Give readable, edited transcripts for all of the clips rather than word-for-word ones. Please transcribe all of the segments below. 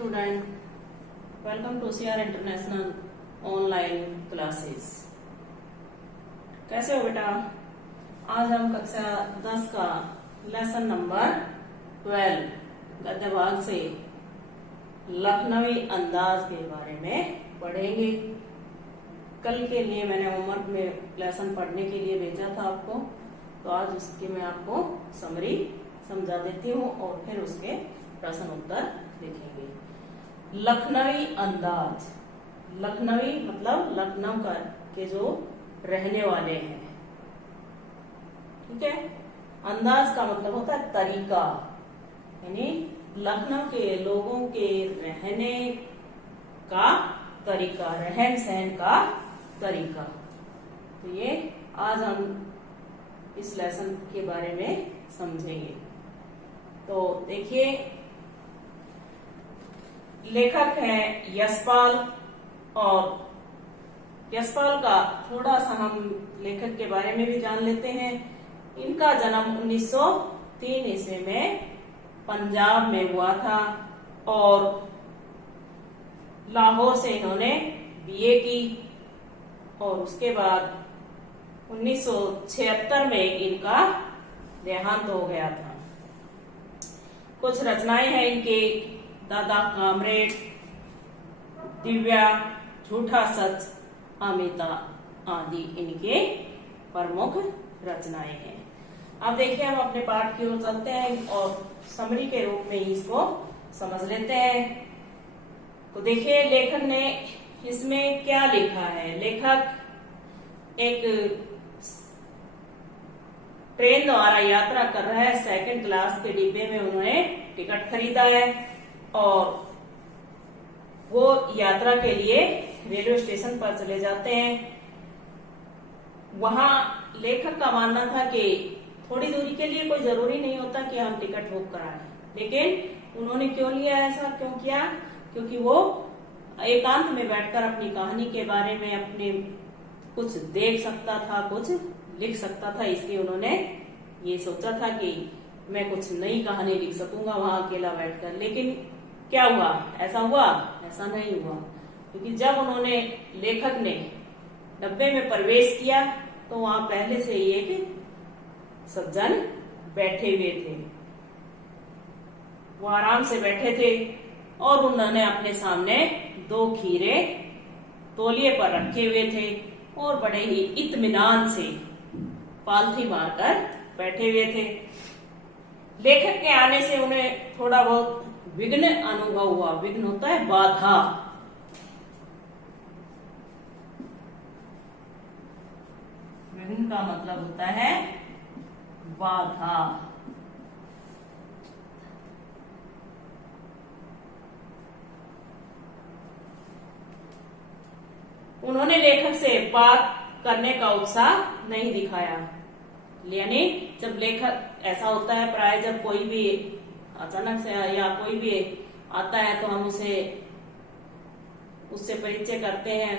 Student, welcome to CR international online classes. कैसे हो बेटा? आज हम कक्षा 10 का लेसन नंबर 12 गद्य भाग से लखनवी अंदाज के बारे में पढ़ेंगे। कल के लिए मैंने होमवर्क में लेसन पढ़ने के लिए भेजा था आपको, तो आज उसकी मैं आपको समरी समझा देती हूँ और फिर उसके प्रश्न उत्तर देखेंगे। लखनवी अंदाज, लखनवी मतलब लखनऊ का के जो रहने वाले हैं, ठीक है। अंदाज का मतलब होता है तरीका, यानी लखनऊ के लोगों के रहने का तरीका, रहन सहन का तरीका। तो ये आज हम इस लेसन के बारे में समझेंगे। तो देखिए, लेखक हैं यशपाल, और यशपाल का थोड़ा सा हम लेखक के बारे में भी जान लेते हैं। इनका जन्म 1903 ईस्वी में पंजाब में हुआ था और लाहौर से इन्होंने बीए की और उसके बाद 1976 में इनका देहांत हो गया था। कुछ रचनाएं हैं इनके, दादा कामरेड, दिव्या, झूठा सच, अमिता आदि इनके प्रमुख रचनाएं हैं। अब देखिए, हम अपने पाठ की ओर चलते हैं और समरी के रूप में ही इसको समझ लेते हैं। तो देखिए, लेखक ने इसमें क्या लिखा है। लेखक एक ट्रेन द्वारा यात्रा कर रहा है, सेकंड क्लास के डिब्बे में उन्होंने टिकट खरीदा है और वो यात्रा के लिए रेलवे स्टेशन पर चले जाते हैं। वहां लेखक का मानना था कि थोड़ी दूरी के लिए कोई जरूरी नहीं होता कि हम टिकट बुक कराएं, लेकिन उन्होंने क्यों लिया ऐसा, क्यों किया? क्योंकि वो एकांत में बैठकर अपनी कहानी के बारे में अपने कुछ देख सकता था, कुछ लिख सकता था। इसलिए उन्होंने ये सोचा था कि मैं कुछ नई कहानी लिख सकूंगा वहां अकेला बैठकर। लेकिन क्या हुआ? ऐसा हुआ? ऐसा नहीं हुआ, क्योंकि जब उन्होंने लेखक ने डब्बे में प्रवेश किया तो वहां पहले से ही एक सज्जन बैठे हुए थे। वो आराम से बैठे थे और उन्होंने अपने सामने 2 खीरे तौलिए पर रखे हुए थे और बड़े ही इत्मीनान से पालथी मारकर बैठे हुए थे। लेखक के आने से उन्हें थोड़ा बहुत विघ्न अनुभव हुआ। विघ्न होता है बाधा। विघ्न का मतलब होता है बाधा। उन्होंने लेखक से बात करने का उत्साह नहीं दिखाया। यानी जब लेखक, ऐसा होता है प्राय जब कोई भी अचानक से या कोई भी आता है तो हम उससे परिचय करते हैं,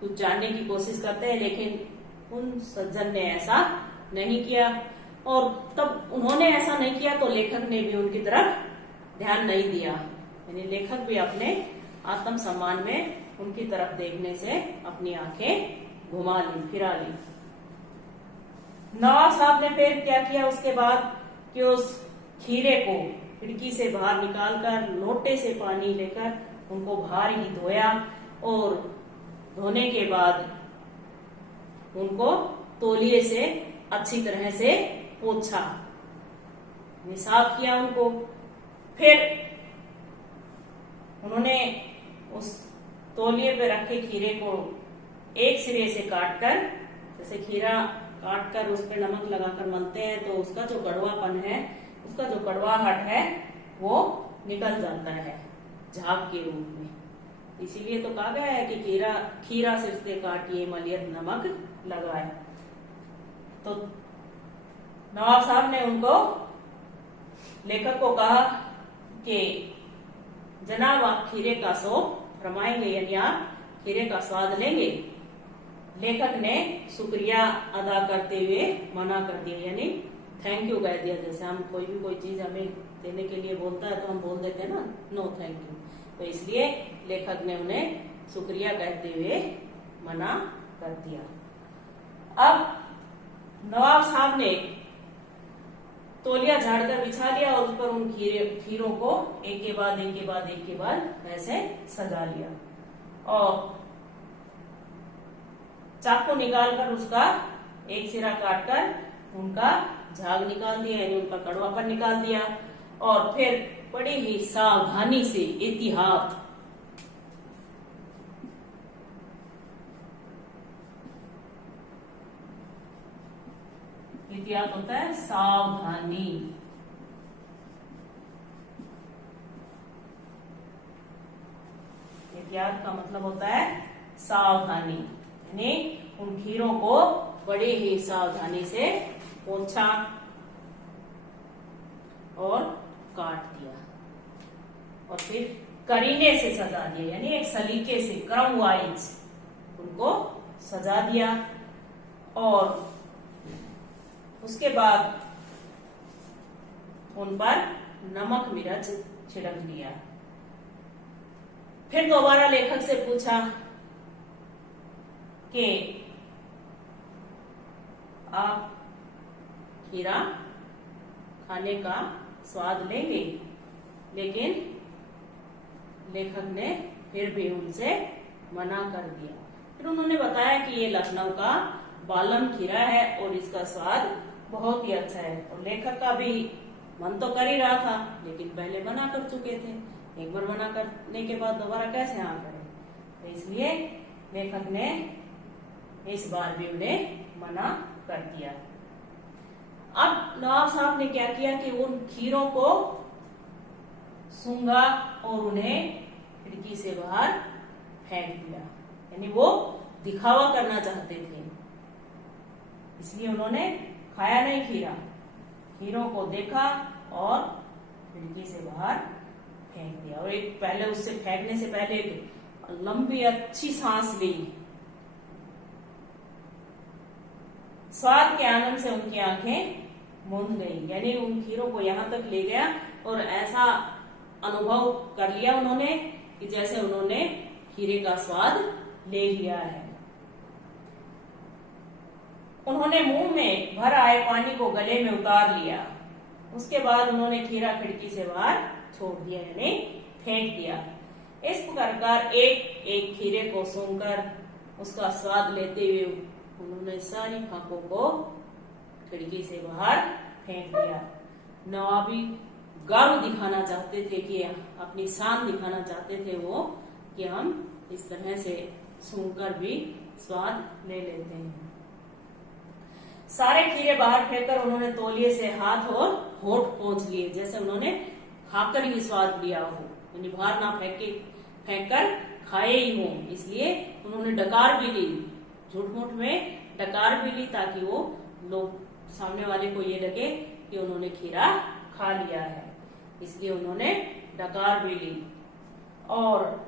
कुछ जानने की कोशिश करते हैं, लेकिन उन सज्जन ने ऐसा नहीं किया। और तब उन्होंने ऐसा नहीं किया तो लेखक ने भी उनकी तरफ ध्यान नहीं दिया। यानी लेखक भी अपने आत्म सम्मान में उनकी तरफ देखने से अपनी आंखें घुमा ली, फिरा ली। नवाब साहब ने फिर क्या किया उसके बाद कि उस खीरे को खिड़की से बाहर निकालकर लोटे से पानी लेकर उनको बाहर ही धोया और धोने के बाद उनको तौलिए से अच्छी तरह से पोंछा, साफ किया उनको। फिर उन्होंने उस तौलिए पे रखे खीरे को एक सिरे से काटकर, जैसे खीरा काटकर उस पर नमक लगाकर मलते हैं तो उसका जो कड़वापन है, उसका जो कड़वाहट है वो निकल जाता है झाग के रूप में। इसीलिए तो कहा गया है कि खीरा सिरते काटिए मलियत नमक लगाए। तो नवाब साहब ने उनको, लेखक को कहा कि जनाब आप खीरे का शौक फरमाएंगे, यानी आप खीरे का स्वाद लेंगे। लेखक ने शुक्रिया अदा करते हुए मना कर दिया, यानी थैंक यू कह दिया। जैसे हम कोई चीज हमें देने के लिए बोलता है तो हम बोल देते हैं ना नो थैंक यू, तो इसलिए लेखक ने उन्हें शुक्रिया कहते हुए मना कर दिया। अब नवाब साहब ने तौलिया झाड़कर बिछा लिया और उस पर उन खीरों को एक के बाद ऐसे सजा लिया और चाकू निकालकर उसका एक सिरा काटकर उनका झाग निकाल दिया, यानी उनका कड़वापन निकाल दिया और फिर बड़ी ही सावधानी से एहतियात होता है सावधानी, एहतियात का मतलब होता है सावधानी, यानी उन खीरों को बड़ी ही सावधानी से पोंछा और काट दिया और फिर करीने से सजा दिया, यानी एक सलीके से क्रम वाइज उनको सजा दिया और उसके बाद उन पर नमक मिर्च छिड़क दिया। फिर दोबारा लेखक से पूछा कि आप खीरा खाने का स्वाद लेंगे, लेकिन लेखक ने फिर भी उनसे मना कर दिया। फिर उन्होंने बताया कि ये लखनऊ का बालम खीरा है और इसका स्वाद बहुत ही अच्छा है, और लेखक का भी मन तो कर ही रहा था, लेकिन पहले मना कर चुके थे, एक बार मना करने के बाद दोबारा कैसे हाँ करें, तो इसलिए लेखक ने इस बार भी उन्हें मना कर दिया। अब नवाब साहब ने क्या किया कि उन खीरों को सूंघा और उन्हें खिड़की से बाहर फेंक दिया, यानी वो दिखावा करना चाहते थे, इसलिए उन्होंने खाया नहीं खीरा, खीरों को देखा और खिड़की से बाहर फेंक दिया। और एक पहले उससे फेंकने से पहले एक लंबी अच्छी सांस ली, स्वाद के आनंद से उनकी आंखें मूंद गई, यानी उन खीरों को यहां तक ले गया और ऐसा अनुभव कर लिया उन्होंने कि जैसे उन्होंने खीरे का स्वाद ले लिया है। उन्होंने मुंह में भर आए पानी को गले में उतार लिया, उसके बाद उन्होंने खीरा खिड़की से बाहर छोड़ दिया, यानी फेंक दिया। इस प्रकार एक एक खीरे को सूंघकर उसका स्वाद लेते हुए उन्होंने सारी फाकों को खिड़की से बाहर फेंक दिया। नवाबी गर्व दिखाना चाहते थे कि अपनी शान दिखाना चाहते थे वो कि हम इस तरह से सूंघकर भी स्वाद ले लेते हैं। सारे खीरे बाहर फेंककर उन्होंने तौलिए से हाथ और होठ पोंछ लिए, जैसे उन्होंने खाकर ही स्वाद लिया हो, यानी बाहर ना फेंक कर खाए ही हो, इसलिए उन्होंने डकार भी ली, झूठ मूठ में डकार भी ली, ताकि वो लोग सामने वाले को ये लगे कि उन्होंने खीरा खा लिया है, इसलिए उन्होंने डकार भी ली। और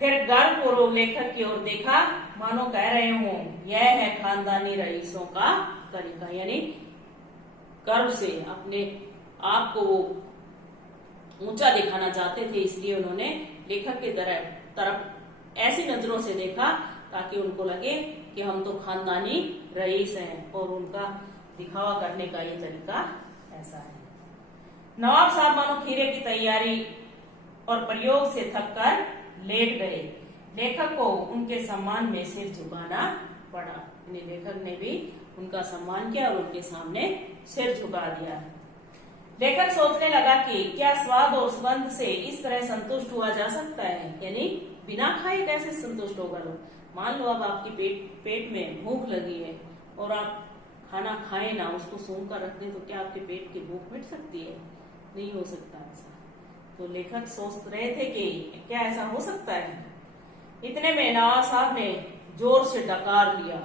फिर गर्वपूर्वक लेखक की ओर देखा, मानो कह रहे हो यह है खानदानी रईसों का तरीका, यानी गर्व से अपने आप को वो ऊंचा दिखाना चाहते थे, इसलिए उन्होंने लेखक की तरफ ऐसी नजरों से देखा ताकि उनको लगे कि हम तो खानदानी रईस हैं, और उनका दिखावा करने का ये तरीका ऐसा है। नवाब साहब मानो खीरे की तैयारी और प्रयोग से थककर लेट गए, लेखक को उनके सम्मान में सिर झुकाना पड़ा, यानी लेखक ने भी उनका सम्मान किया और उनके सामने सिर झुका दिया। लेखक सोचने लगा कि क्या स्वाद और सुगंध से इस तरह संतुष्ट हुआ जा सकता है, यानी बिना खाए कैसे संतुष्ट होगा लोग। मान लो अब आपकी पेट में भूख लगी है और आप खाना खाए ना, उसको सूंघ कर रख दें, तो क्या आपके पेट की भूख मिट सकती है? नहीं हो सकता ऐसा। तो लेखक सोच रहे थे कि क्या ऐसा हो सकता है। इतने में नवाब साहब ने जोर से डकार लिया,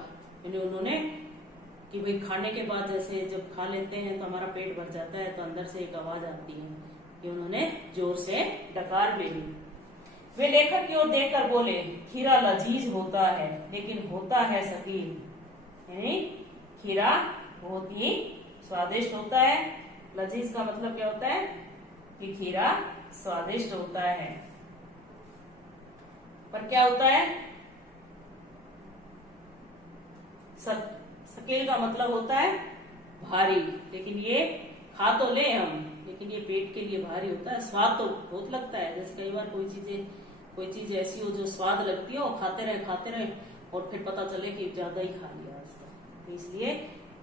यानी उन्होंने कि भाई खाने के बाद जैसे जब खा लेते हैं तो हमारा पेट भर जाता है, तो अंदर से एक आवाज आती है कि उन्होंने जोर से डकार भी ली। वे लेखक की ओर देखकर बोले, खीरा लजीज होता है लेकिन होता है सकीन, यानी खीरा बहुत ही स्वादिष्ट होता है। लजीज का मतलब क्या होता है कि खीरा स्वादिष्ट होता है। पर क्या होता है, सकील का मतलब होता है भारी। लेकिन ये खा तो ले हम, लेकिन ये पेट के लिए भारी होता है। स्वाद तो बहुत लगता है, जैसे कई बार कोई चीज ऐसी हो जो स्वाद लगती है और खाते रहे और फिर पता चले कि ज्यादा ही खा लिया उसको। तो इसलिए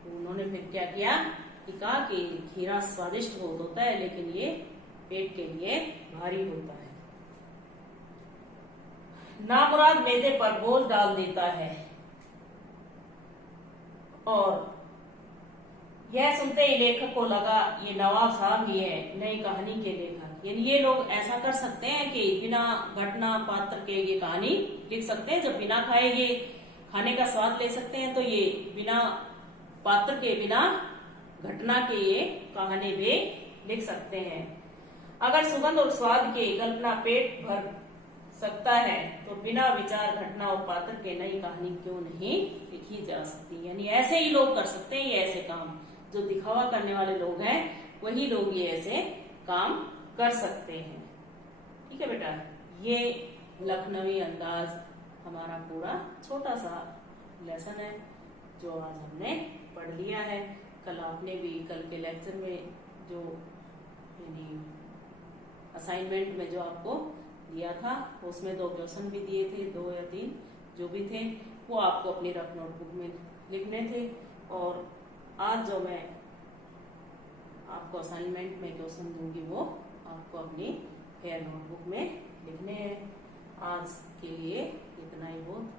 उन्होंने फिर क्या किया कि कहा कि खीरा स्वादिष्ट बहुत होता है, लेकिन ये पेट के लिए भारी होता है। नामुराद मैदे पर बोझ डाल देता है। और यह सुनते ही लेखक को लगा ये नवाब साहब ही है, नई कहानी के लेखक। यानी ये लोग ऐसा कर सकते हैं कि बिना घटना पात्र के ये कहानी लिख सकते हैं। जब बिना खाए ये खाने का स्वाद ले सकते हैं, तो ये बिना पात्र के, बिना घटना के ये कहानी भी लिख सकते हैं। अगर सुगंध और स्वाद की कल्पना पेट भर सकता है, तो बिना विचार, घटना और पात्र के नई कहानी क्यों नहीं लिखी जा सकती। यानी ऐसे ही लोग कर सकते हैं ये ऐसे काम, जो दिखावा करने वाले लोग हैं वही लोग ये ऐसे काम कर सकते हैं। ठीक है बेटा, ये लखनवी अंदाज हमारा पूरा छोटा सा लेसन है जो आज हमने पढ़ लिया है। कल आपने भी, कल के लेक्चर में जो यानी असाइनमेंट में जो आपको दिया था, उसमें 2 क्वेश्चन भी दिए थे, 2 या 3 जो भी थे, वो आपको अपनी रफ नोटबुक में लिखने थे। और आज जो मैं आपको असाइनमेंट में क्वेश्चन दूंगी वो आपको अपनी फेयर नोटबुक में लिखने हैं। आज के लिए इतना ही बहुत।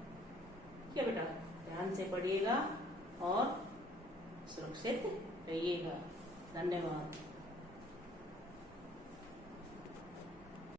ठीक है बेटा, ध्यान से पढ़िएगा और सुरक्षित रहिएगा। धन्यवाद।